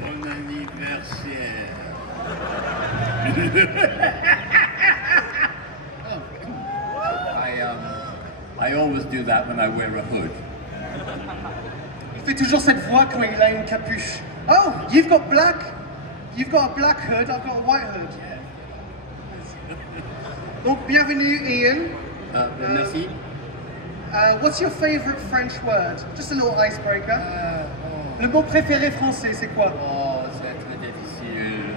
Bon anniversaire. I always do that when I wear a hood. Il fait toujours cette voix quand il a une capuche. Oh, you've got black. You've got a black hood. I've got a white hood. Donc, bienvenue, Ian. Merci. What's your favorite French word? Just a little icebreaker. Le mot préféré français, c'est quoi? Oh, c'est très difficile.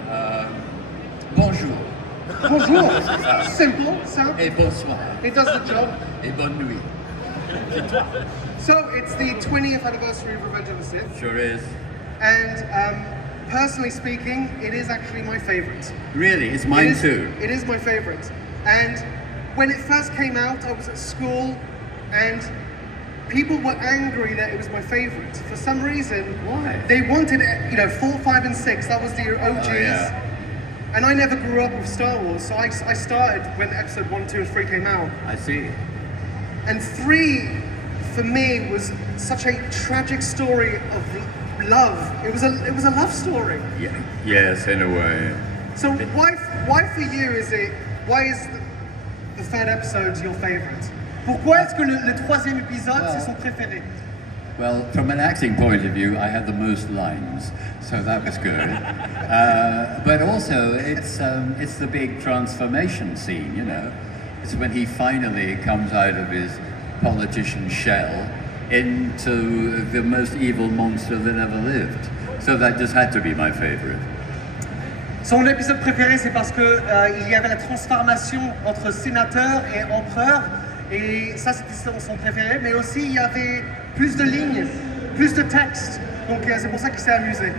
Bonjour. Bonjour. Simple, simple. Et bonsoir. It does the job. Et bonne nuit. So it's the 20th anniversary of Revenge of the Sith. Sure is. And personally speaking, it is actually my favorite. Really, it's mine too. It is my favorite. And when it first came out, I was at school and people were angry that it was my favorite. For some reason, why? They wanted, 4, 5, and 6. That was the OGs. Oh, yeah. And I never grew up with Star Wars, so I started when episode 1, 2, and 3 came out. I see. And 3, for me, was such a tragic story of love. It was a love story. Yeah. Yes, in a way. So why for you why is the third episode your favorite? Pourquoi est-ce que le troisième épisode c'est son préféré? Well, from an acting point of view, I had the most lines, so that was good. But also, it's the big transformation scene, you know. It's when he finally comes out of his politician shell into the most evil monster that ever lived. So that just had to be my favorite. Son épisode préféré, c'est parce que il y avait la transformation entre sénateur et empereur, et ça c'était son préféré. Mais aussi il y avait plus de lignes, plus de texte, donc c'est pour ça qu'il s'est amusé.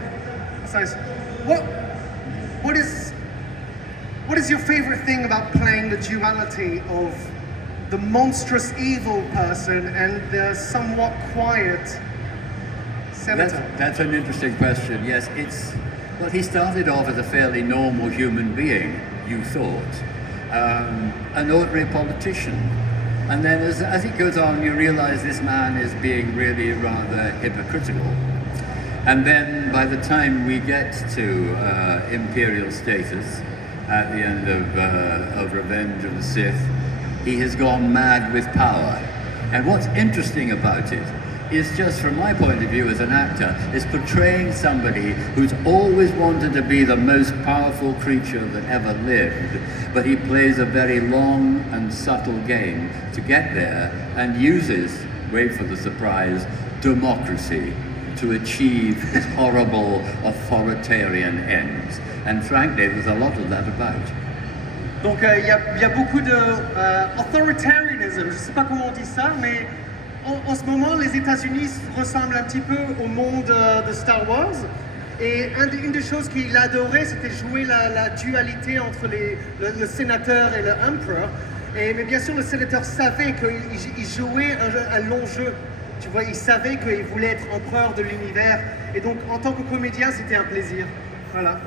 What is your favorite thing about playing the duality of the monstrous evil person and the somewhat quiet senator? That's an interesting question. Yes, well, he started off as a fairly normal human being, you thought, an ordinary politician. And then as it goes on, you realize this man is being really rather hypocritical. And then by the time we get to imperial status, at the end of Revenge of the Sith, he has gone mad with power. And what's interesting about it is, just from my point of view as an actor, is portraying somebody who's always wanted to be the most powerful creature that ever lived, but he plays a very long and subtle game to get there and uses, wait for the surprise, democracy to achieve his horrible authoritarian ends. And frankly, there's a lot of that about. Donc il y a beaucoup de authoritarianism, je ne sais pas comment on dit ça, mais en ce moment les États-Unis ressemblent un petit peu au monde de Star Wars. Et une des choses qu'il adorait, c'était jouer la dualité entre le sénateur et le empereur. Mais bien sûr, le sénateur savait qu'il jouait un long jeu. Tu vois, il savait qu'il voulait être empereur de l'univers. Et donc, en tant que comédien, c'était un plaisir. Voilà.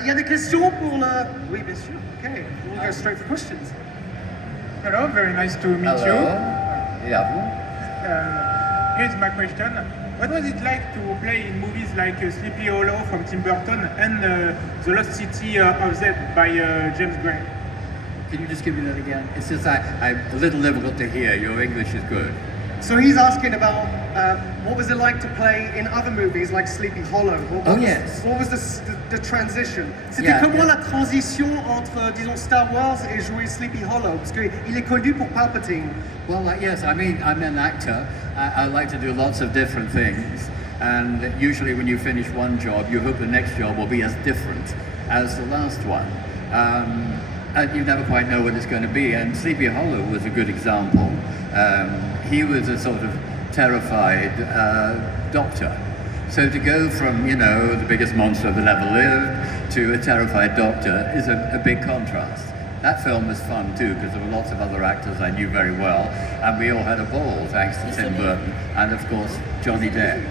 Il y a des questions pour le... Oui, bien sûr. Okay, we'll go straight for questions. Hello, very nice to meet Hello. you. Yeah. Here's my question. What was it like to play in movies like Sleepy Hollow from Tim Burton and The Lost City of Z by James Gray? Can you just give me that again? It's just I'm a little difficult to hear. Your English is good. So he's asking about what was it like to play in other movies like Sleepy Hollow? Yes. What was the transition? C'était comment la transition entre, disons, Star Wars et jouer Sleepy Hollow? Parce qu'il est connu pour Palpatine. Well, yes, I mean, I'm an actor. I like to do lots of different things. And usually when you finish one job, you hope the next job will be as different as the last one. And you never quite know what it's going to be. And Sleepy Hollow was a good example. He was a sort of terrified doctor. So to go from, the biggest monster that ever lived to a terrified doctor is a big contrast. That film was fun too, because there were lots of other actors I knew very well, and we all had a ball thanks to Tim Burton and of course Johnny Depp.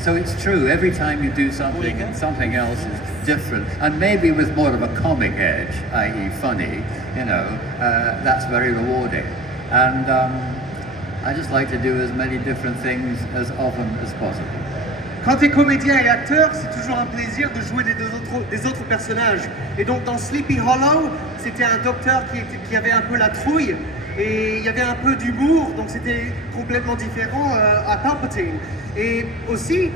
So it's true, every time you do something and something else is different, and maybe with more of a comic edge, i.e. funny, that's very rewarding. And I just like to do as many different things as often as possible. quand tu es comédien et acteur, c'est toujours un plaisir de jouer des autres personnages. Et donc dans Sleepy Hollow, c'était un docteur qui avait un peu la trouille et il y avait un peu d'humour, donc c'était complètement différent à Palpatine. Et aussi,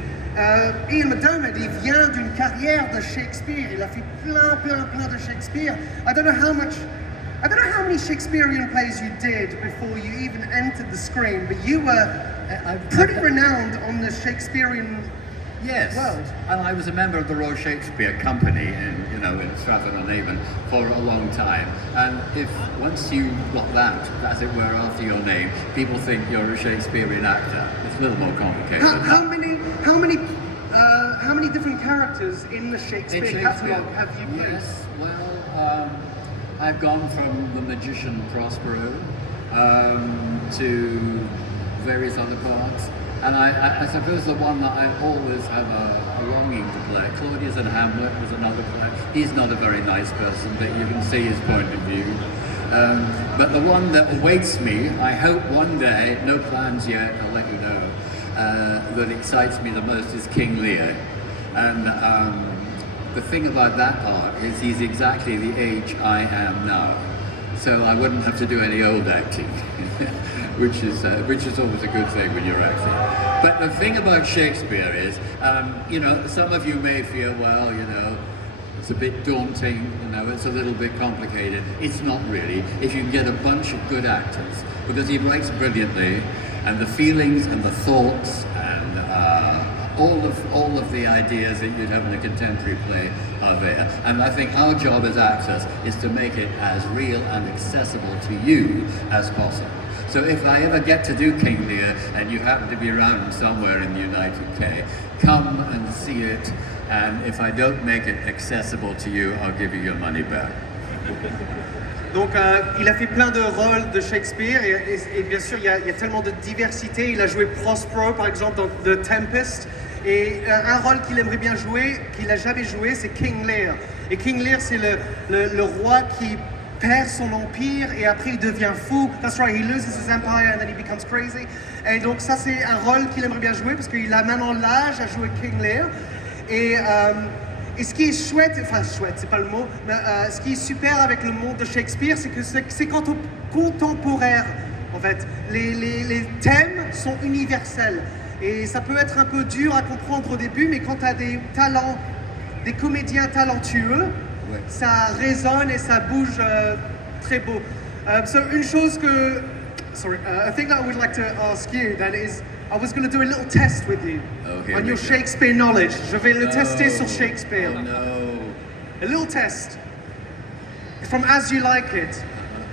Ian McDermott, il vient d'une carrière de Shakespeare, il a fait plein de Shakespeare. I don't know how many Shakespearean plays you did before you even entered the screen, but you were pretty renowned on the Shakespearean Yes, world. and I was a member of the Royal Shakespeare Company in Stratford-on-Avon for a long time. And if once you got that, as it were, after your name, people think you're a Shakespearean actor. It's a little more complicated. How many different characters in the Shakespeare catalogue have you played? Yes, well, I've gone from the magician Prospero to various other parts. And I suppose the one that I always have a longing to play, Claudius in Hamlet was another play. He's not a very nice person, but you can see his point of view. But the one that awaits me, I hope one day, no plans yet, I'll let you know, that excites me the most is King Lear. And the thing about that part is he's exactly the age I am now. So I wouldn't have to do any old acting. which is always a good thing when you're acting. But the thing about Shakespeare is, some of you may feel, well, it's a bit daunting, it's a little bit complicated. It's not really, if you can get a bunch of good actors, because he writes brilliantly, and the feelings and the thoughts and all of the ideas that you'd have in a contemporary play are there. And I think our job as actors is to make it as real and accessible to you as possible. So if I ever get to do King Lear and you happen to be around somewhere in the United Kingdom, come and see it, and if I don't make it accessible to you, I'll give you your money back. Donc il a fait plein de rôles de Shakespeare et bien sûr il y a tellement de diversité. Il a joué Prospero par exemple dans The Tempest et un rôle qu'il aimerait bien jouer, qu'il n'a jamais joué, c'est King Lear. Et King Lear c'est le roi qui perd son empire et après il devient fou. That's right, he loses his empire and then he becomes crazy. Et donc ça c'est un rôle qu'il aimerait bien jouer parce qu'il a maintenant l'âge à jouer King Lear. Et ce qui est chouette, c'est pas le mot, mais ce qui est super avec le monde de Shakespeare, c'est que c'est contemporain. En fait, les thèmes sont universels. Et ça peut être un peu dur à comprendre au début, mais quand tu as des talents, des comédiens talentueux, ouais, ça résonne et ça bouge très beau. Une chose que, a thing that I would like to ask you then is, I was going to do a little test with you on your Shakespeare knowledge. Je vais le tester sur Shakespeare. Oh no. A little test from As You Like It.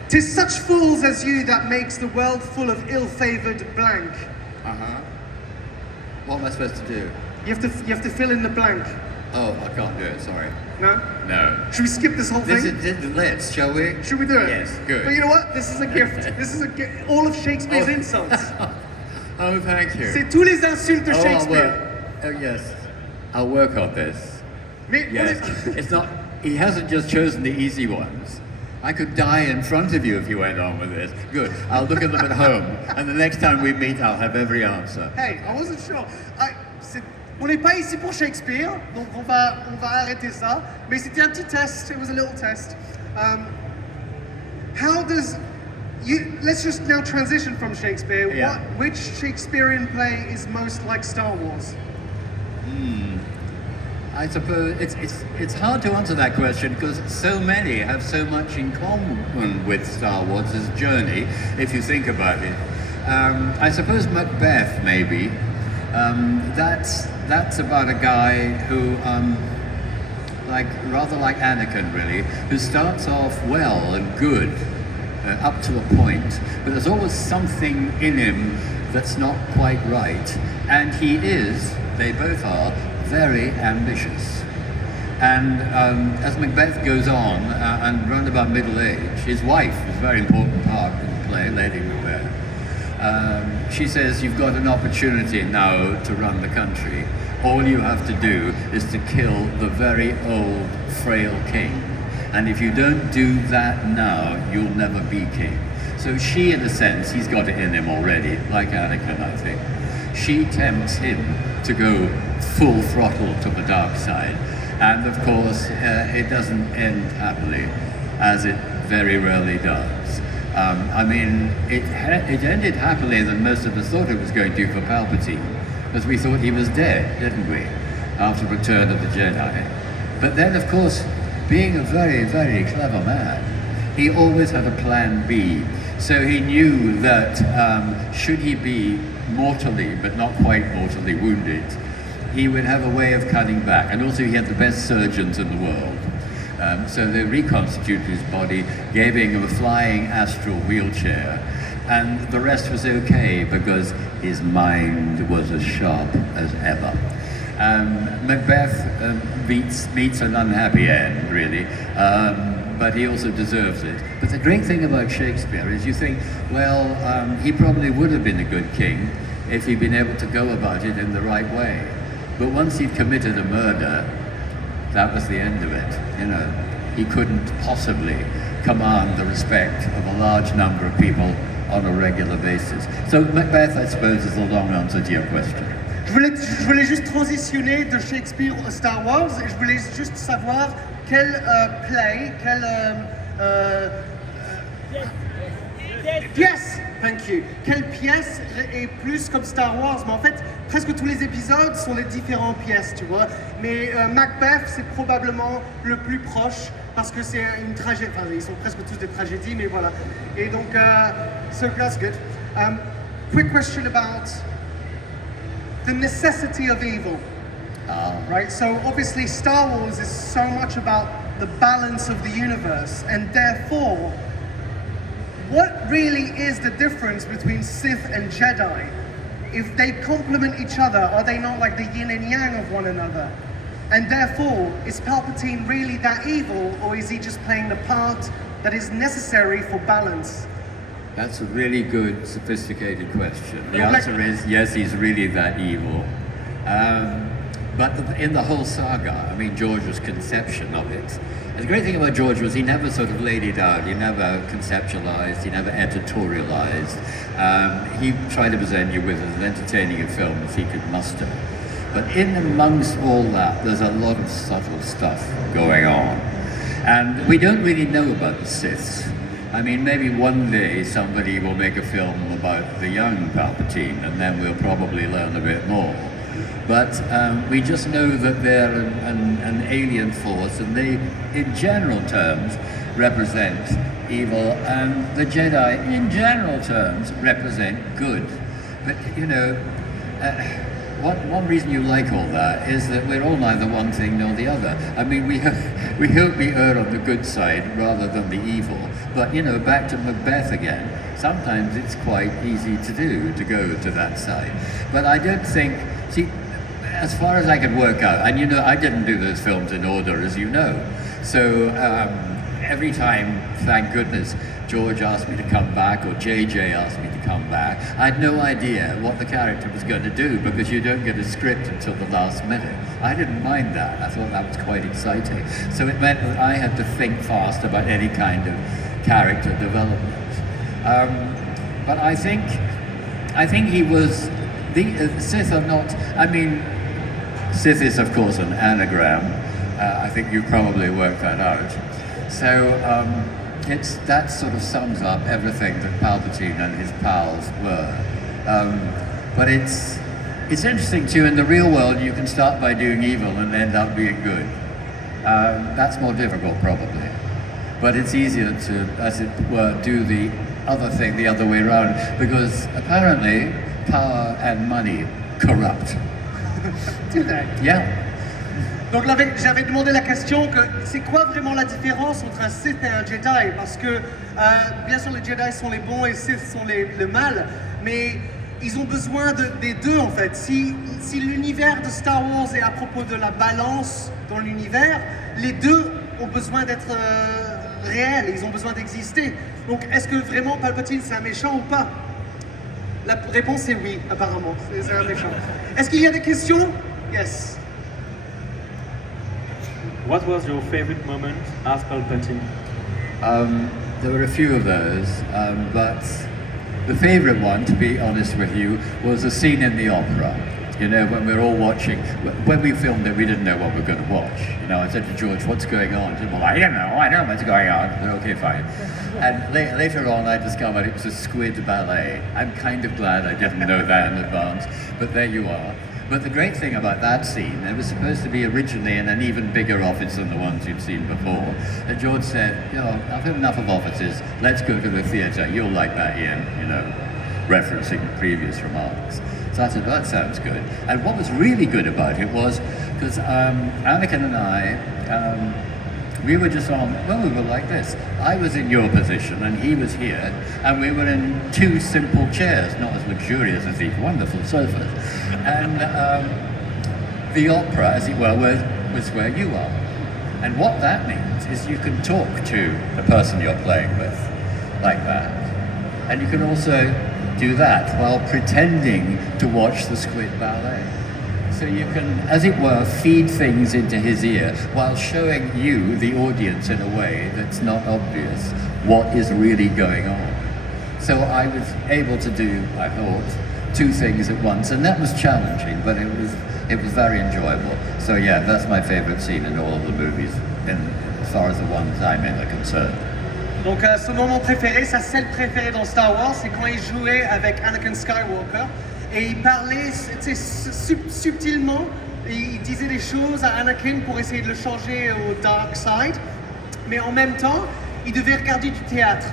'Tis such fools as you that makes the world full of ill-favoured blank. What am I supposed to do? You have to fill in the blank. Oh, I can't do it, sorry. No? No. Should we skip this whole thing? Let's, shall we? Should we do it? Yes, good. But you know what? This is a gift. This is a gift. All of Shakespeare's insults. Oh, thank you. C'est tous les insultes de Oh, Shakespeare. yes. I'll work on this. Mais Yes. It's not, he hasn't just chosen the easy ones. I could die in front of you if you went on with this. Good. I'll look at them at home, and the next time we meet, I'll have every answer. Hey, I wasn't sure. On n'est pas ici pour Shakespeare, donc on va arrêter ça. Mais c'était un petit test. It was a little test. Let's just now transition from Shakespeare. Yeah. Which Shakespearean play is most like Star Wars? I suppose it's hard to answer that question because so many have so much in common with Star Wars' journey, if you think about it. I suppose Macbeth, maybe. That's about a guy who, rather like Anakin, really, who starts off well and good up to a point, but there's always something in him that's not quite right, and they both are, very ambitious. And as Macbeth goes on, and round about middle age, his wife is a very important part in the play, Lady Macbeth. She says, you've got an opportunity now to run the country. All you have to do is to kill the very old, frail king. And if you don't do that now, you'll never be king. So she, in a sense, he's got it in him already, like Anakin, I think. she tempts him to go full throttle to the dark side. And of course, it doesn't end happily, as it very rarely does. I mean, it ended happier than most of us thought it was going to for Palpatine, because we thought he was dead, didn't we, after Return of the Jedi. But then, of course, being a very, very clever man, he always had a plan B. So he knew that should he be mortally, but not quite mortally wounded, he would have a way of cutting back. And also he had the best surgeons in the world. So they reconstituted his body, gave him a flying astral wheelchair, and the rest was okay because his mind was as sharp as ever. Macbeth meets an unhappy end, really, but he also deserves it. But the great thing about Shakespeare is you think, well, he probably would have been a good king if he'd been able to go about it in the right way. But once he'd committed a murder, that was the end of it. You know, he couldn't possibly command the respect of a large number of people on a regular basis. So Macbeth, I suppose, is the long answer to your question. Je voulais juste transitionner de Shakespeare au Star Wars et je voulais juste savoir quel pièce, thank you, quelle pièce est plus comme Star Wars, mais en fait presque tous les épisodes sont des différentes pièces, tu vois, mais Macbeth c'est probablement le plus proche parce que c'est une tragédie, enfin ils sont presque tous des tragédies, mais voilà, et donc so that's good. Quick question about the necessity of evil. Right, so obviously Star Wars is so much about the balance of the universe, and therefore, what really is the difference between Sith and Jedi? If they complement each other, are they not like the yin and yang of one another? And therefore, is Palpatine really that evil, or is he just playing the part that is necessary for balance? That's a really good, sophisticated question. The answer is yes, he's really that evil. But in the whole saga, I mean, George's conception of it, the great thing about George was he never sort of laid it out, he never conceptualized, he never editorialized. He tried to present you with as entertaining a film as he could muster. But in amongst all that, there's a lot of subtle stuff going on. And we don't really know about the Siths. I mean, maybe one day somebody will make a film about the young Palpatine, and then we'll probably learn a bit more. But we just know that they're an alien force, and they, in general terms, represent evil, and the Jedi, in general terms, represent good. But, you know, one reason you like all that is that we're all neither one thing nor the other. I mean, we hope we err on the good side rather than the evil. But, you know, back to Macbeth again, sometimes it's quite easy to do, to go to that side. But I don't think, see, as far as I could work out, and you know, I didn't do those films in order, as you know. So every time, thank goodness, George asked me to come back, or JJ asked me to come back, I had no idea what the character was going to do, because you don't get a script until the last minute. I didn't mind that. I thought that was quite exciting. So it meant that I had to think fast about any kind of character development. But I think he was, the Sith are not, I mean, Sith is of course an anagram. I think you probably worked that out. So that sort of sums up everything that Palpatine and his pals were. But it's interesting too, in the real world you can start by doing evil and end up being good. That's more difficult probably. But it's easier to, as it were, do the other thing the other way around, because apparently power and money corrupt. Yeah. Donc j'avais demandé la question que c'est quoi vraiment la différence entre un Sith et un Jedi, parce que bien sûr les Jedi sont les bons et les Sith sont le mal, mais ils ont besoin des deux en fait. Si l'univers de Star Wars est à propos de la balance dans l'univers, les deux ont besoin d'être réels, ils ont besoin d'exister. Donc est-ce que vraiment Palpatine c'est un méchant ou pas? La réponse est oui, apparemment, c'est un méchant. Est-ce qu'il y a des questions? Yes. What was your favorite moment as Palpatine? There were a few of those, but the favourite one, to be honest with you, was a scene in the opera. You know, when we were all watching, when we filmed it, we didn't know what we were going to watch. You know, I said to George, what's going on? He said, well, I know what's going on. I said, okay, fine. And later on, I discovered it was a squid ballet. I'm kind of glad I didn't know that in advance, but there you are. But the great thing about that scene, it was supposed to be originally in an even bigger office than the ones you'd seen before. And George said, you know, I've had enough of offices, let's go to the theatre, you'll like that, Ian, you know, referencing previous remarks. So I said, well, that sounds good. And what was really good about it was, because Anakin and I, we were just on, well, we were like this. I was in your position and he was here, and we were in two simple chairs, not as luxurious as these wonderful sofas. And the opera, as it were, was where you are. And what that means is you can talk to the person you're playing with, like that. And you can also do that while pretending to watch the squid ballet. So you can, as it were, feed things into his ear while showing you, the audience, in a way that's not obvious what is really going on. So I was able to do, I thought, two things at once, and that was challenging, but it was very enjoyable. So yeah, that's my favorite scene in all of the movies, as far as the ones I'm in are concerned. Donc son moment préféré, sa scène préférée dans Star Wars, c'est quand il jouait avec Anakin Skywalker et il parlait subtilement, et il disait des choses à Anakin pour essayer de le changer au dark side, mais en même temps, il devait regarder du théâtre.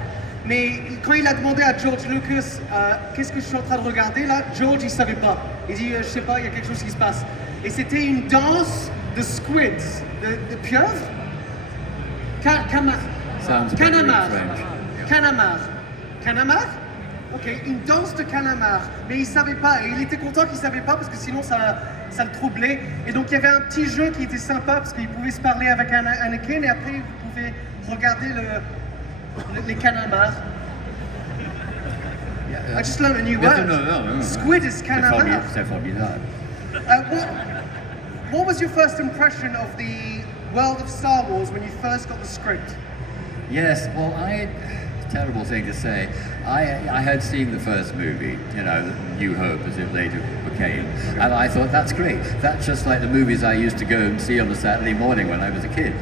Mais quand il a demandé à George Lucas qu'est-ce que je suis en train de regarder là, George il savait pas. Il dit je sais pas, il y a quelque chose qui se passe. Et c'était une danse de squids, de pieuvres. Canamar. Ok, une danse de canamar. Mais il savait pas, et il était content qu'il savait pas parce que sinon ça le troublait. Et donc il y avait un petit jeu qui était sympa parce qu'il pouvait se parler avec Anakin et après vous pouvez regarder les canamars. Yeah, I just learned a new word. No. Squid is canamar. C'est formidable. What was your first impression of the world of Star Wars when you first got the script? Yes, well, terrible thing to say. I had seen the first movie, you know, New Hope, as it later became, and I thought, that's great. That's just like the movies I used to go and see on a Saturday morning when I was a kid,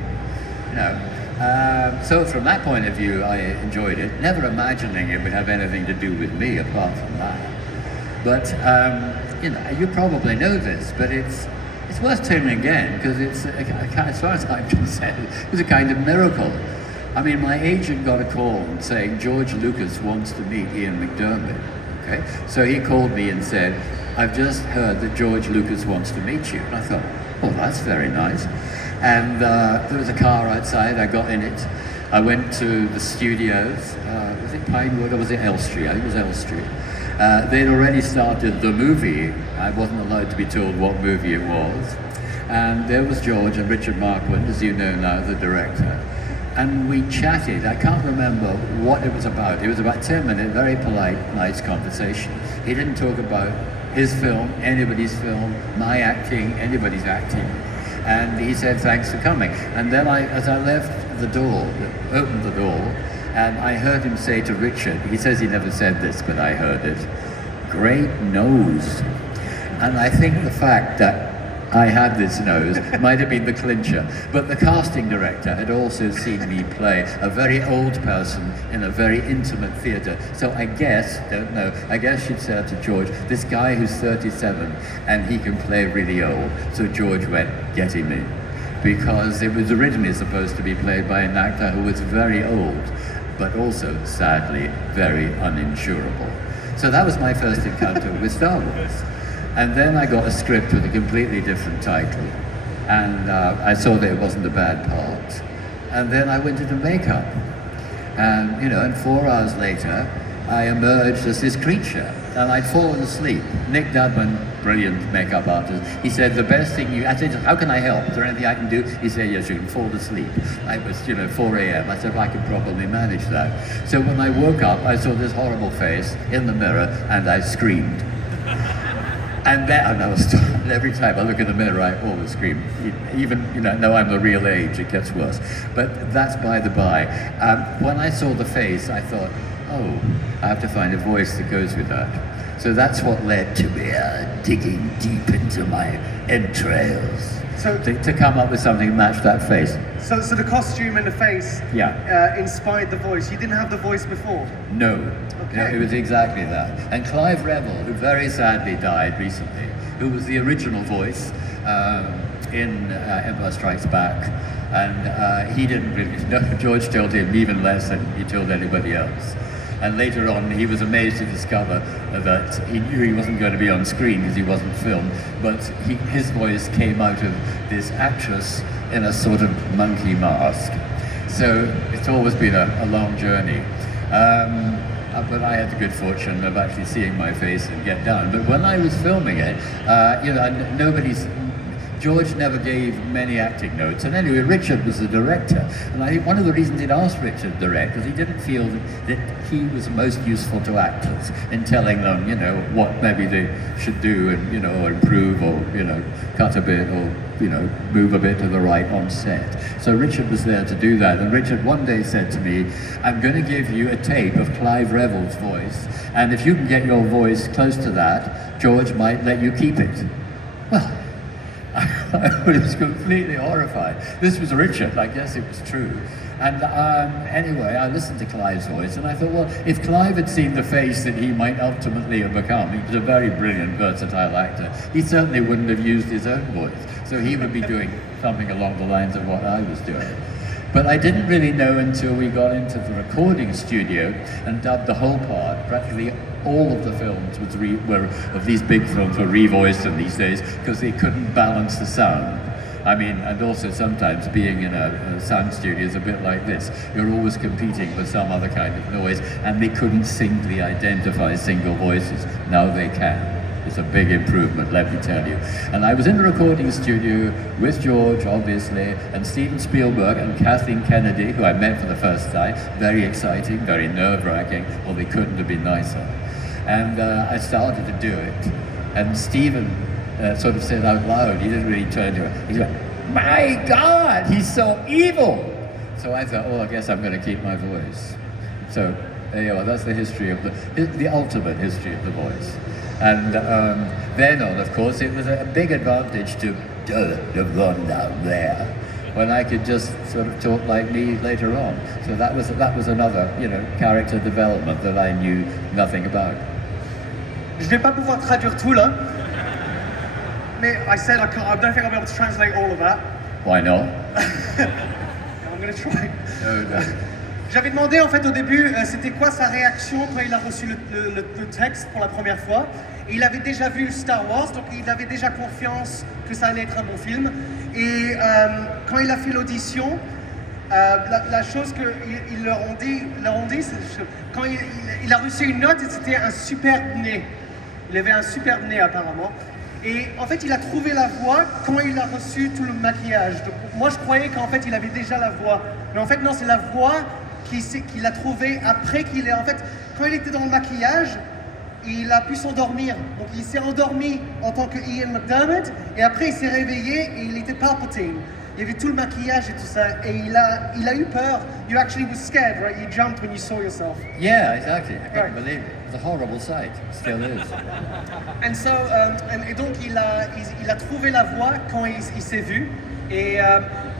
you know. So from that point of view, I enjoyed it, never imagining it would have anything to do with me apart from that. But, you know, you probably know this, but it's worth tuning again, because it's, as far as I'm concerned, it's a kind of miracle. I mean, my agent got a call saying George Lucas wants to meet Ian McDiarmid. Okay, so he called me and said, I've just heard that George Lucas wants to meet you. And I thought, oh, that's very nice. And there was a car outside, I got in it. I went to the studios, was it Pinewood or was it Elstree? I think it was Elstree. They'd already started the movie. I wasn't allowed to be told what movie it was. And there was George and Richard Marquand, as you know now, the director. And we chatted. I can't remember what it was about. It was about 10 minutes, very polite, nice conversation. He didn't talk about his film, anybody's film, my acting, anybody's acting. And he said, thanks for coming. And then as I left the door, opened the door, and I heard him say to Richard, he says he never said this, but I heard it, great nose. And I think the fact that I had this nose might have been the clincher, but the casting director had also seen me play a very old person in a very intimate theatre. So I guess, don't know, I guess she'd said to George, this guy who's 37 and he can play really old. So George went, get him in. Because it was originally supposed to be played by an actor who was very old, but also, sadly, very uninsurable. So that was my first encounter with Star Wars. And then I got a script with a completely different title, and I saw that it wasn't a bad part. And then I went into makeup, and you know, and 4 hours later, I emerged as this creature, and I'd fallen asleep. Nick Dudman, brilliant makeup artist, he said, the best thing I said, how can I help? Is there anything I can do? He said, yes, you can fall asleep. It was, 4 a.m. I said, well, I could probably manage that. So when I woke up, I saw this horrible face in the mirror, and I screamed. And every time I look in the mirror, I always scream. Even, now I'm the real age, it gets worse. But that's by the by. When I saw the face, I thought, oh, I have to find a voice that goes with that. So that's what led to me digging deep into my entrails to come up with something that matched that face. So the costume and the face inspired the voice. You didn't have the voice before? No. Okay. No, it was exactly that. And Clive Revill, who very sadly died recently, who was the original voice in Empire Strikes Back, and he didn't really know. George told him even less than he told anybody else. And later on, he was amazed to discover that he knew he wasn't going to be on screen because he wasn't filmed, but his voice came out of this actress in a sort of monkey mask. So it's always been a long journey. But I had the good fortune of actually seeing my face and get down. But when I was filming it, George never gave many acting notes, and anyway, Richard was the director, and I think one of the reasons he'd asked Richard to direct was he didn't feel that he was most useful to actors in telling them, what maybe they should do and, or improve or, cut a bit or, move a bit to the right on set. So Richard was there to do that, and Richard one day said to me, I'm going to give you a tape of Clive Revill's voice, and if you can get your voice close to that, George might let you keep it. Well, I was completely horrified. This was Richard, I guess it was true. And anyway, I listened to Clive's voice and I thought, well, if Clive had seen the face that he might ultimately have become, he was a very brilliant, versatile actor, he certainly wouldn't have used his own voice. So he would be doing something along the lines of what I was doing. But I didn't really know until we got into the recording studio and dubbed the whole part. Practically all of the films of these big films were revoiced in these days because they couldn't balance the sound. I mean, and also sometimes being in a sound studio is a bit like this. You're always competing with some other kind of noise, and they couldn't singly identify single voices. Now they can. It's a big improvement, let me tell you. And I was in the recording studio with George, obviously, and Steven Spielberg and Kathleen Kennedy, who I met for the first time. Very exciting, very nerve-wracking. Well, they couldn't have been nicer. And I started to do it. And Steven sort of said out loud, he didn't really turn to her, he went, "My God, he's so evil!" So I thought, I guess I'm going to keep my voice. So there you are, that's the history of the ultimate history of the voice. And then on, of course, it was a big advantage to have gone down there, when I could just sort of talk like me later on. So that was another, character development that I knew nothing about. Je vais pas pouvoir traduire tout là, mais I said I don't think I'll be able to translate all of that. Why not? I'm going to try. No. J'avais demandé en fait au début c'était quoi sa réaction quand il a reçu le texte pour la première fois. Et il avait déjà vu Star Wars, donc il avait déjà confiance que ça allait être un bon film. Et quand il a fait l'audition, la chose qu'ils leur ont dit, quand il a reçu une note, c'était un superbe nez. Il avait un superbe nez apparemment. Et en fait, il a trouvé la voix quand il a reçu tout le maquillage. Donc, moi, je croyais qu'en fait, il avait déjà la voix. Mais en fait, non, c'est la voix qu'il a trouvée après qu'il est... En fait, quand il était dans le maquillage, il a pu s'endormir. Donc, il s'est endormi en tant que Ian McDiarmid. Et après, il s'est réveillé et il était Palpatine. Il y avait tout le maquillage et tout ça. Et il a eu peur. You actually was scared, right? You jumped when you saw yourself. Yeah, exactly. I can't believe it. It's a horrible sight. It still is. And so, et donc il a trouvé la voix quand il s'est vu. Et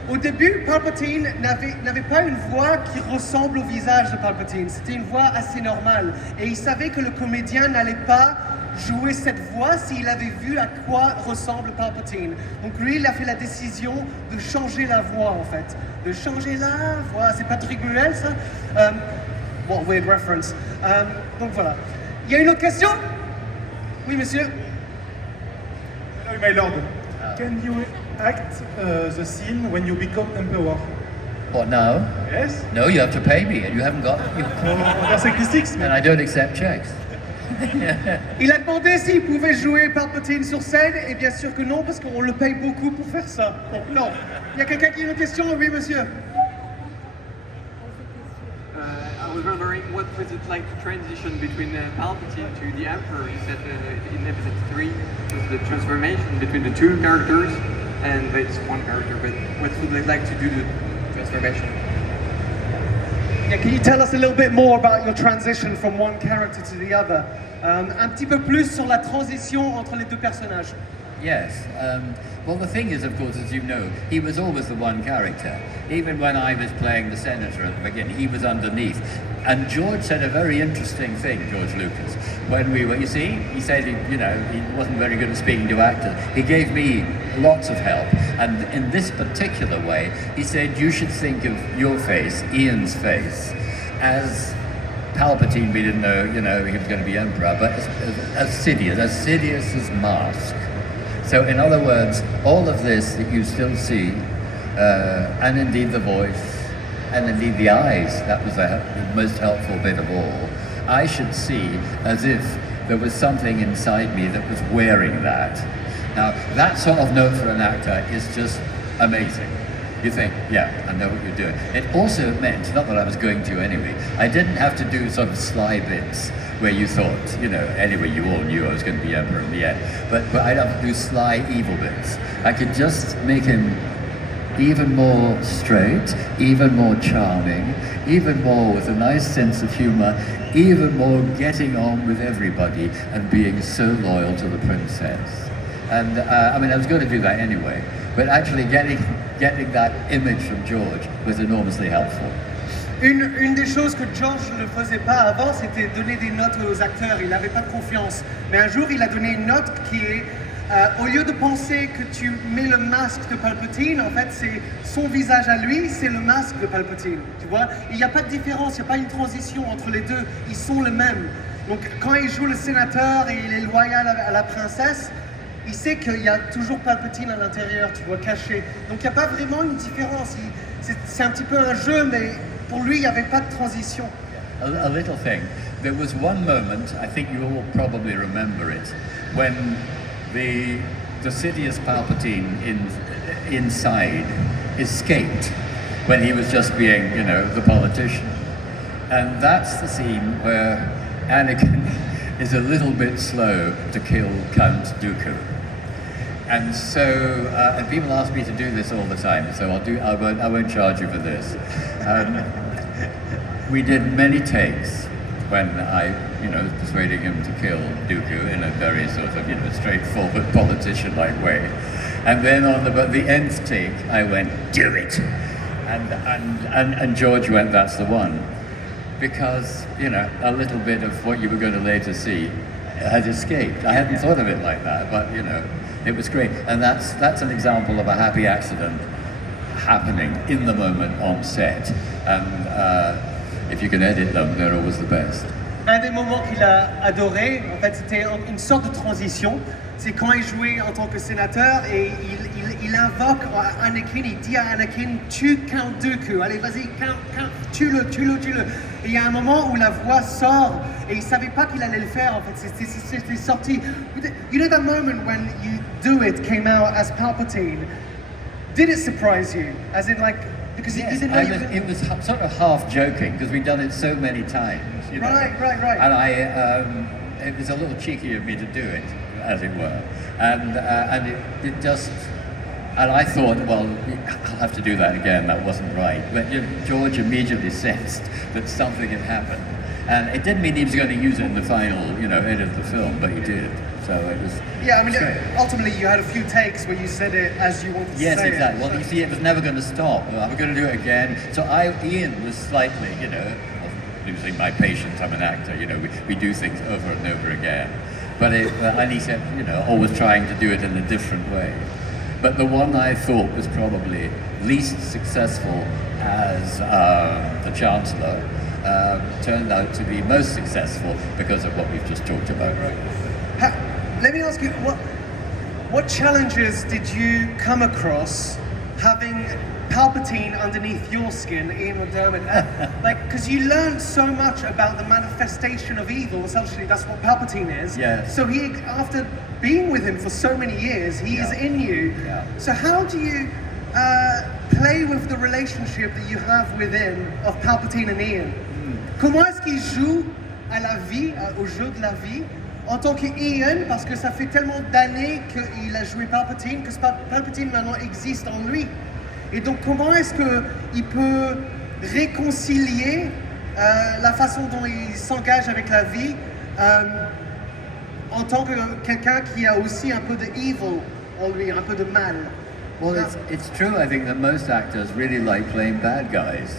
au début, Palpatine n'avait pas une voix qui ressemble au visage de Palpatine. C'était une voix assez normale. Et il savait que le comédien n'allait pas jouer cette voix s'il avait vu à quoi ressemble Palpatine. Donc lui, il a fait la décision de changer la voix en fait. De changer la voix. C'est Patrick Bruel ça? What weird reference. Donc voilà. Il y a une autre question? Oui, monsieur. Hello, my lord. Can you act the scene when you become emperor? What now? Yes. No, you have to pay me, and you haven't got. That's linguistics. And I don't accept checks. Il a demandé s'il pouvait jouer Palpatine sur scène, et bien sûr que non, parce qu'on le paye beaucoup pour faire ça. Donc non. Il y a quelqu'un qui a une question? Oui, monsieur. I was wondering, what was it like to transition between Palpatine to the Emperor? You said in episode 3 was the transformation between the two characters, and it's one character, but what would it like to do the transformation? Yeah, can you tell us a little bit more about your transition from one character to the other? Un petit peu plus sur la transition entre les deux personnages. Yes. Well, the thing is, of course, as you know, he was always the one character. Even when I was playing the senator at the beginning, he was underneath. And George said a very interesting thing, George Lucas, when we were, you see, he said, he wasn't very good at speaking to actors. He gave me lots of help. And in this particular way, he said, you should think of your face, Ian's face, as Palpatine. We didn't know, he was going to be emperor, but as Sidious as Mask. So in other words, all of this that you still see, and indeed the voice, and indeed the eyes, that was the most helpful bit of all, I should see as if there was something inside me that was wearing that. Now, that sort of note for an actor is just amazing. You think, yeah, I know what you're doing. It also meant, not that I was going to anyway, I didn't have to do sort of sly bits where you thought, anyway, you all knew I was going to be emperor in the end. But I'd have to do sly evil bits. I could just make him even more straight, even more charming, even more with a nice sense of humor, even more getting on with everybody and being so loyal to the princess. And I was going to do that anyway, but actually getting that image from George was enormously helpful. Une des choses que George ne faisait pas avant, c'était donner des notes aux acteurs. Il n'avait pas de confiance. Mais un jour, il a donné une note qui est, au lieu de penser que tu mets le masque de Palpatine, en fait, c'est son visage à lui, c'est le masque de Palpatine. Tu vois, il n'y a pas de différence, il n'y a pas une transition entre les deux. Ils sont les mêmes. Donc, quand il joue le sénateur et il est loyal à la princesse, il sait qu'il y a toujours Palpatine à l'intérieur, tu vois, caché. Donc, il n'y a pas vraiment une différence. C'est un petit peu un jeu, mais pour lui, il n'y avait pas de transition. A little thing. There was one moment, I think you all probably remember it, when the Sidious Palpatine inside escaped when he was just being, the politician. And that's the scene where Anakin is a little bit slow to kill Count Dooku. And so, and people ask me to do this all the time, so I won't charge you for this. We did many takes when I, was persuading him to kill Dooku in a very sort of, straightforward politician-like way. And then on the nth take, I went, do it! And George went, that's the one. Because, a little bit of what you were going to later see had escaped. I hadn't thought of it like that, but, it was great. And that's an example of a happy accident happening in the moment on set. And if you can edit them, they're always the best. Un des moments qu'il a adoré, en fait, c'était une sorte de transition. C'est quand il jouait en tant que sénateur et il invoque Anakin, il dit à Anakin, tue Count Dooku, allez vas-y, tue-le. Et il y a un moment où la voix sort et il savait pas qu'il allait le faire, en fait, c'était sorti. You know that moment when you do it came out as Palpatine, did it surprise you? As in like, because yes, you didn't know it was sort of half joking because we'd done it so many times. Right. And it was a little cheeky of me to do it, as it were. And it just, and I thought, well, I'll have to do that again, that wasn't right. But George immediately sensed that something had happened. And it didn't mean he was going to use it in the final, edit of the film, but he did. So it was. Yeah, ultimately you had a few takes where you said it as you wanted to say it. Yes, exactly. Well, you see, it was never going to stop. I was going to do it again. So Ian was slightly, losing my patience. I'm an actor, we do things over and over again. But and he said, always trying to do it in a different way. But the one I thought was probably least successful as the Chancellor turned out to be most successful because of what we've just talked about. Let me ask you, what challenges did you come across having Palpatine underneath your skin, Ian McDermott? Because you learned so much about the manifestation of evil. Essentially, that's what Palpatine is. Yes. So after being with him for so many years, he is in you. Yeah. So how do you play with the relationship that you have within of Palpatine and Ian? Comment est-ce qu'il joue à la vie, au jeu de la vie, en tant qu'Ian, parce que ça fait tellement d'années qu'il a joué Palpatine, que Palpatine maintenant existe en lui. Et donc comment est-ce qu'il peut réconcilier la façon dont il s'engage avec la vie en tant que quelqu'un qui a aussi un peu de evil en lui, un peu de mal. Well, it's true, I think, that most actors really like playing bad guys.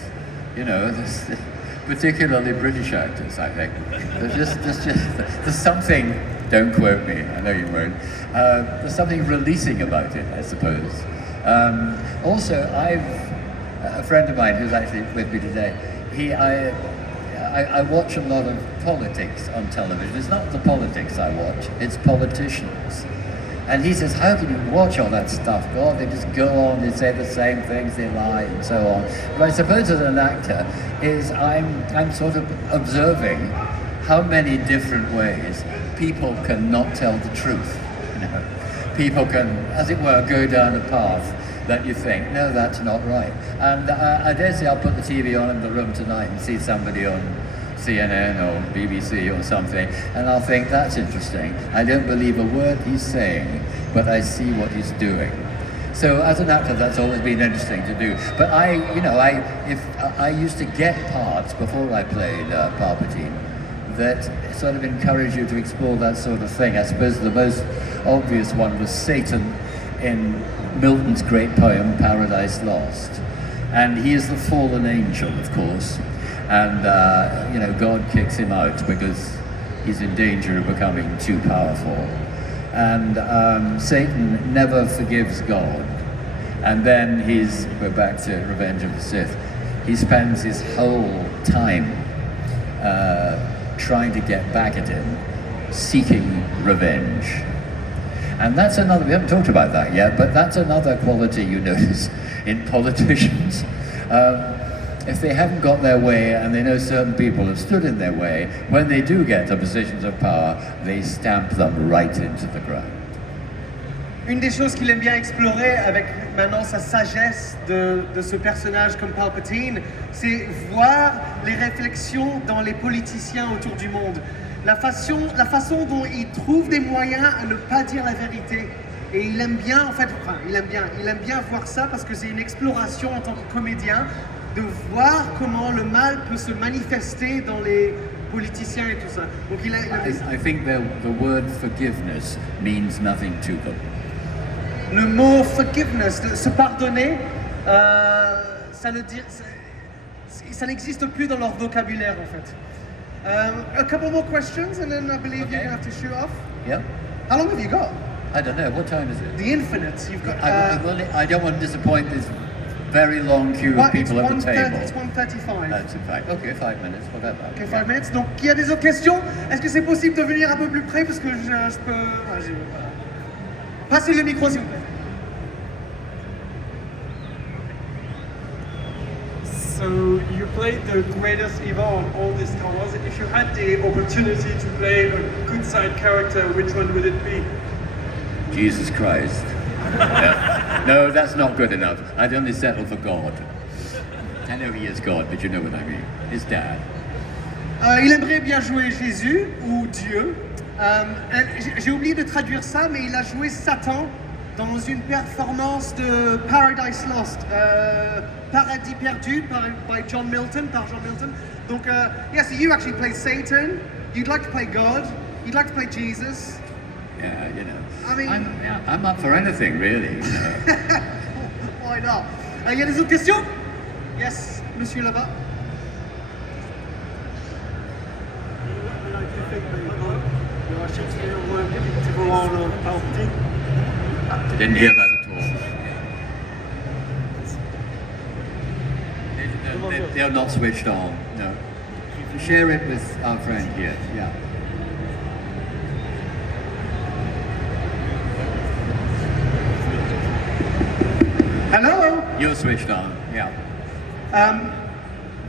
You know, particularly British actors, I think. There's something, don't quote me, I know you won't, there's something releasing about it, I suppose. Also, a friend of mine who's actually with me today, I watch a lot of politics on television. It's not the politics I watch, it's politicians. And he says, how can you watch all that stuff? God, they just go on, they say the same things, they lie, and so on. But I suppose as an actor, I'm sort of observing how many different ways people can not tell the truth. You know? People can, as it were, go down a path that you think, no, that's not right. And I dare say I'll put the TV on in the room tonight and see somebody on CNN or BBC or something, and I'll think, that's interesting. I don't believe a word he's saying, but I see what he's doing. So as an actor, that's always been interesting to do. But I used to get parts before I played Palpatine that sort of encourage you to explore that sort of thing. I suppose the most obvious one was Satan in Milton's great poem, Paradise Lost. And he is the fallen angel, of course. And, God kicks him out because he's in danger of becoming too powerful. And Satan never forgives God. And then we're back to Revenge of the Sith. He spends his whole time trying to get back at him, seeking revenge. And that's another, we haven't talked about that yet, but that's another quality you notice in politicians. If they haven't got their way and they know certain people have stood in their way, when they do get to positions of power, they stamp them right into the ground. Une des choses qu'il aime bien explorer avec maintenant sa sagesse de ce personnage comme Palpatine, c'est voir les réflexions dans les politiciens autour du monde. La façon dont il trouve des moyens à ne pas dire la vérité. Et il aime bien, il aime bien voir ça parce que c'est une exploration en tant que comédien de voir comment le mal peut se manifester dans les politiciens et tout ça. Donc I think the word forgiveness means nothing to them. Le mot forgiveness, se pardonner, ça n'existe plus dans leur vocabulaire en fait. A couple more questions and then I believe you're going to have to shoot off. Yeah. How long have you got? I don't know, what time is it? The infinite. You've got. I don't want to disappoint this very long queue of people at the table. It's 1:35. That's in fact. Okay, 5 minutes, whatever. Okay, 5 minutes. Donc, il y a des autres questions. Est-ce que c'est possible de venir un peu plus près parce que je peux. Passez le micro, s'il vous plaît. So you played the greatest evil on all the Star Wars. If you had the opportunity to play a good side character, which one would it be? Jesus Christ. Yeah. No, that's not good enough. I'd only settle for God. I know he is God, but you know what I mean. His dad. Il aimerait bien jouer Jésus ou Dieu. J'ai oublié de traduire ça, mais il a joué Satan dans une performance de Paradise Lost, Paradis perdu par John Milton. Donc, so you actually play Satan. You'd like to play God. You'd like to play Jesus. Yeah, you know. I mean, I'm up for anything, really. You know. Why not? Il y a des autres questions? Yes, monsieur là-bas. I like to think that your Shakespearean work to go on Palpatine. Didn't hear that at all. They're not switched on. No. Share it with our friend here. Yeah. Hello. You're switched on. Yeah.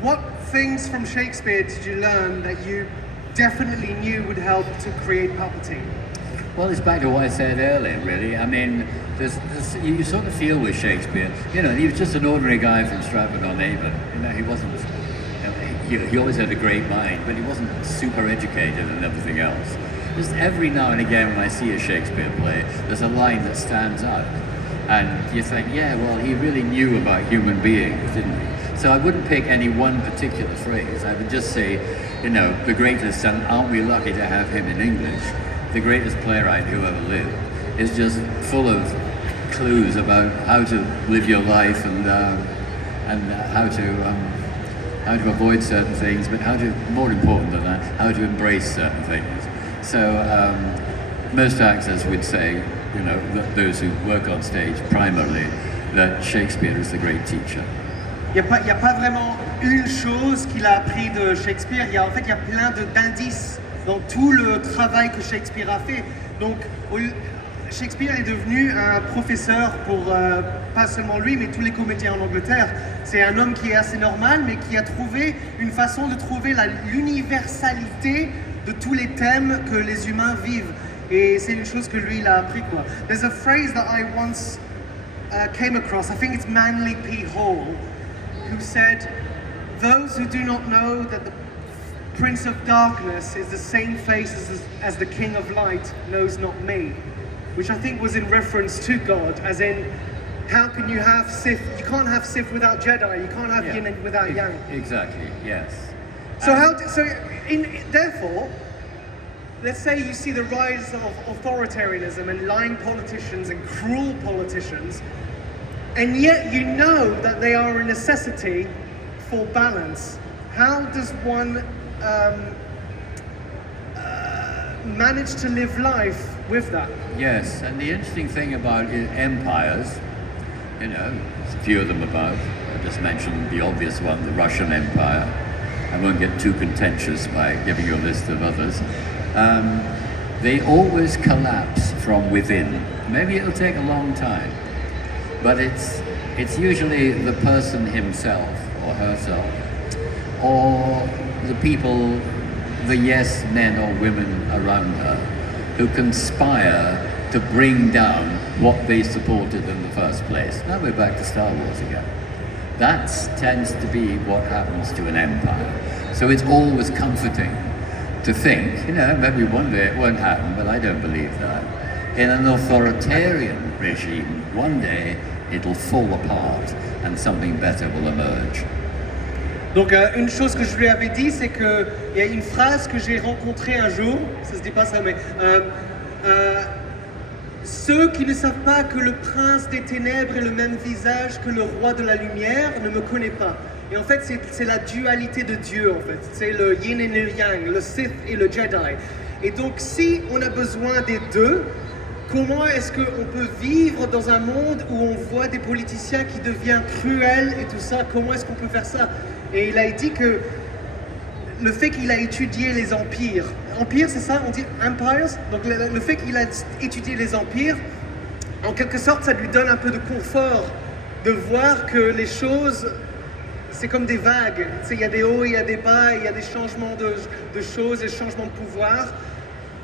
What things from Shakespeare did you learn that you definitely knew would help to create Palpatine? Well, it's back to what I said earlier, really. I mean, you sort of feel with Shakespeare, you know, he was just an ordinary guy from Stratford-on-Avon. You know, he wasn't, he always had a great mind, but he wasn't super educated and everything else. Just every now and again when I see a Shakespeare play, there's a line that stands out. And you think, yeah, well, he really knew about human beings, didn't he? So I wouldn't pick any one particular phrase. I would just say, you know, the greatest, and aren't we lucky to have him in English, the greatest playwright who ever lived, is just full of clues about how to live your life and how to avoid certain things, but more important than that, how to embrace certain things. So most actors would say, you know, those who work on stage primarily, that Shakespeare is the great teacher. Il n'y a pas vraiment une chose qu'il a appris de Shakespeare. Il y a plein d'indices dans tout le travail que Shakespeare a fait. Donc, Shakespeare est devenu un professeur pour pas seulement lui, mais tous les comédiens en Angleterre. C'est un homme qui est assez normal, mais qui a trouvé une façon de trouver l'universalité de tous les thèmes que les humains vivent. Et c'est une chose que lui, il a appris, quoi. There's a phrase that I once came across, I think it's Manly P. Hall, who said, "Those who do not know that the Prince of Darkness is the same face as the King of Light knows not me," which I think was in reference to God, as in, how can you have Sith? You can't have Sith without Jedi. You can't have Yin without Yang. Exactly. Yes. So therefore, let's say you see the rise of authoritarianism and lying politicians and cruel politicians, and yet you know that they are a necessity for balance. How does one manage to live life with that? Yes, and the interesting thing about empires, you know, there's a few of them about. I just mentioned the obvious one, the Russian Empire. I won't get too contentious by giving you a list of others. They always collapse from within. Maybe it'll take a long time, but it's usually the person himself or herself, or the people, the yes men or women around her, who conspire to bring down what they supported in the first place. Now we're back to Star Wars again. That tends to be what happens to an empire. So it's always comforting to think, you know, maybe one day it won't happen, but I don't believe that. In an authoritarian regime, one day it'll fall apart and something better will emerge. Donc une chose que je lui avais dit, c'est qu'il y a une phrase que j'ai rencontrée un jour, ça se dit pas ça, mais ceux qui ne savent pas que le prince des ténèbres est le même visage que le roi de la lumière ne me connaissent pas. Et en fait, c'est la dualité de Dieu, en fait. C'est le yin et le yang, le Sith et le Jedi. Et donc, si on a besoin des deux, comment est-ce qu'on peut vivre dans un monde où on voit des politiciens qui deviennent cruels et tout ça? Comment est-ce qu'on peut faire ça? Et il a dit que le fait qu'il a étudié les empires, empires c'est ça, on dit empires, donc le fait qu'il a étudié les empires, en quelque sorte ça lui donne un peu de confort de voir que les choses, c'est comme des vagues, il y a des hauts, il y a des bas, il y a des changements de choses, des changements de pouvoir.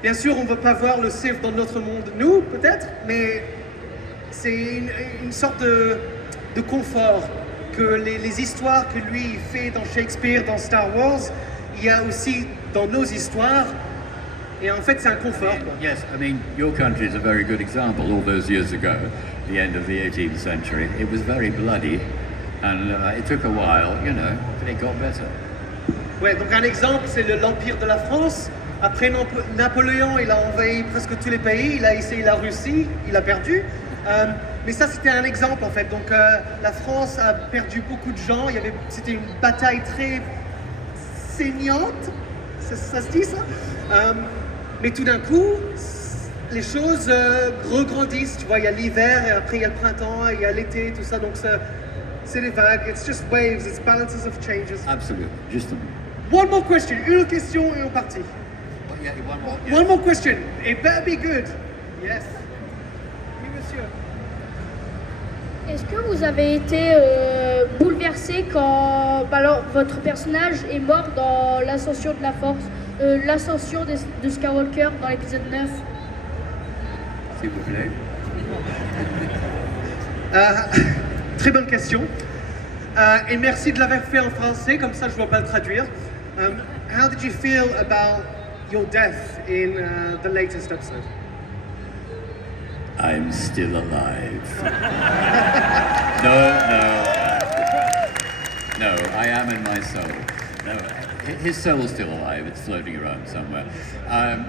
Bien sûr on ne veut pas voir le Sith dans notre monde, nous peut-être, mais c'est une sorte de confort que les histoires que lui fait dans Shakespeare, dans Star Wars, il y a aussi dans nos histoires, et en fait c'est un confort. Yes, I mean, your country is a very good example. All those years ago, the end of the 18th century, it was very bloody, and it took a while, you know, but it got better. Ouais, donc un exemple, c'est l'Empire de la France. Après Napoléon, il a envahi presque tous les pays, il a essayé la Russie, il a perdu. Mais ça, c'était un exemple en fait. Donc la France a perdu beaucoup de gens, c'était une bataille très saignante, ça se dit ça, mais tout d'un coup, les choses regrandissent, tu vois, il y a l'hiver, et après il y a le printemps, il y a l'été, tout ça, donc c'est des vagues, it's just waves, it's balances of changes. Absolutely, just One more question, une question et on partit. yeah, one more. Yeah. One more question, it better be good. Yes. Oui, monsieur. Est-ce que vous avez été bouleversé quand alors, votre personnage est mort dans l'ascension de la force, l'ascension de Skywalker dans l'épisode 9? S'il vous plaît. Très bonne question. Et merci de l'avoir fait en français, comme ça je ne dois pas le traduire. How did you feel about your death in the latest episode? I'm still alive. No. I am in my soul. No, his soul's still alive. It's floating around somewhere.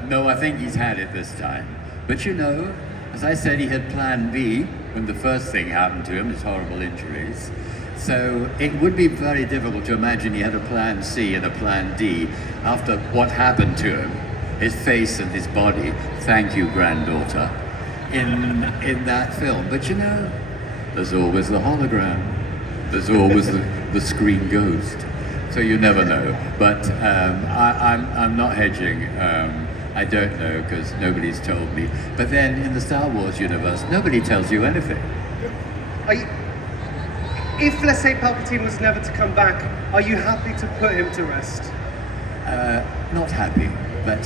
No, I think he's had it this time. But you know, as I said, he had Plan B when the first thing happened to him, his horrible injuries. So it would be very difficult to imagine he had a Plan C and a Plan D after what happened to him, his face and his body. Thank you, granddaughter. In that film. But you know, there's always the hologram. There's always the screen ghost. So you never know. But I'm not hedging. I don't know because nobody's told me. But then in the Star Wars universe, nobody tells you anything. If, let's say, Palpatine was never to come back, are you happy to put him to rest? Not happy, but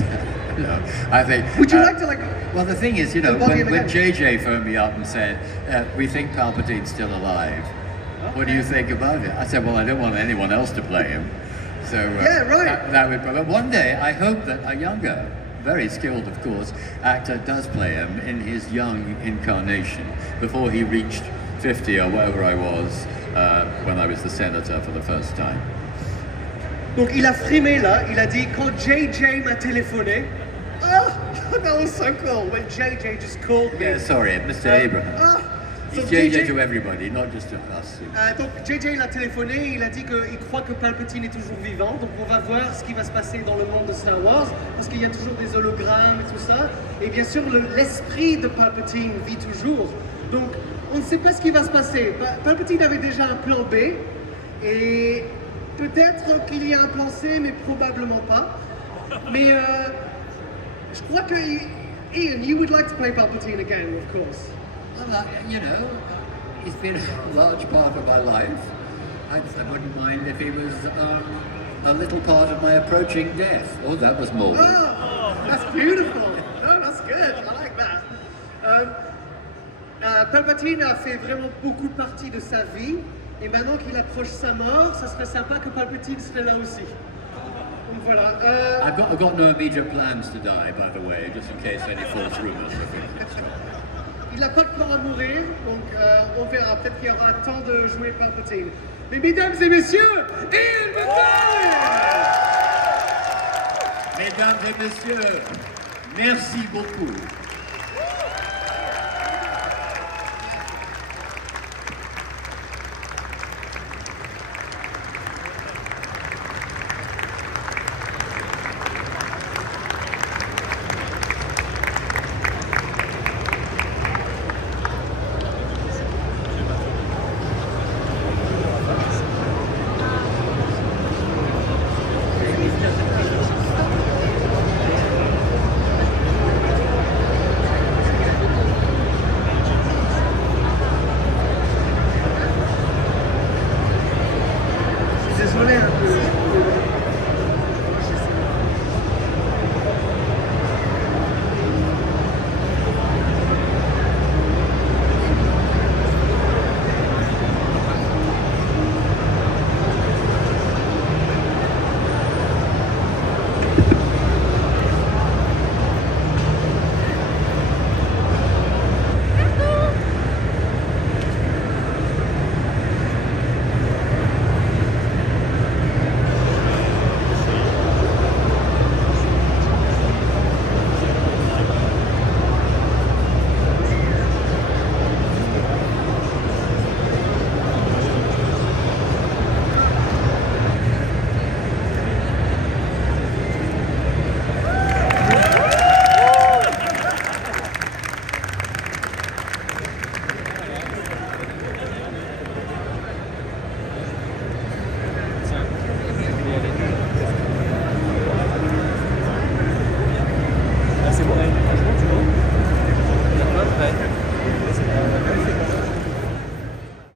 no. I think. Would you like to, like? Well, the thing is, you know, embody him when again? JJ phoned me up and said, "We think Palpatine's still alive. What do you think about it?" I said, "Well, I don't want anyone else to play him." So yeah, right. That would probably. One day, I hope that a younger, very skilled, of course, actor does play him in his young incarnation before he reached 50 or whatever I was when I was the senator for the first time. Donc il a frimé là, il a dit quand JJ m'a téléphoné. Oh, that was so cool when JJ just called me. Yeah, sorry, Mr. Abraham. He's So JJ to everybody, not just to us. Donc JJ l'a téléphoné, il a dit qu'il croit que Palpatine est toujours vivant, donc on va voir ce qui va se passer dans le monde de Star Wars, parce qu'il y a toujours des hologrammes et tout ça, et bien sûr l'esprit de Palpatine vit toujours, donc on ne sait pas ce qui va se passer. Palpatine avait déjà un plan B, et peut-être qu'il y a un plan C, mais probablement pas. Mais je crois que Ian, you would like to play Palpatine again, of course. Well, you know, he's been a large part of my life. I wouldn't mind if he was a little part of my approaching death. Oh, that was more. Oh, that's beautiful. No, that's good. I like that. Palpatine a fait vraiment beaucoup de partie de sa vie. Et maintenant qu'il approche sa mort, ça serait sympa que Palpatine serait là aussi. Donc voilà. I've got no immediate plans to die, by the way, just in case any false rumors. Il n'a pas de plan à mourir, donc on verra. Peut-être qu'il y aura temps de jouer Palpatine. Mais mesdames et messieurs, Ian McDonald! Mesdames et messieurs, merci beaucoup.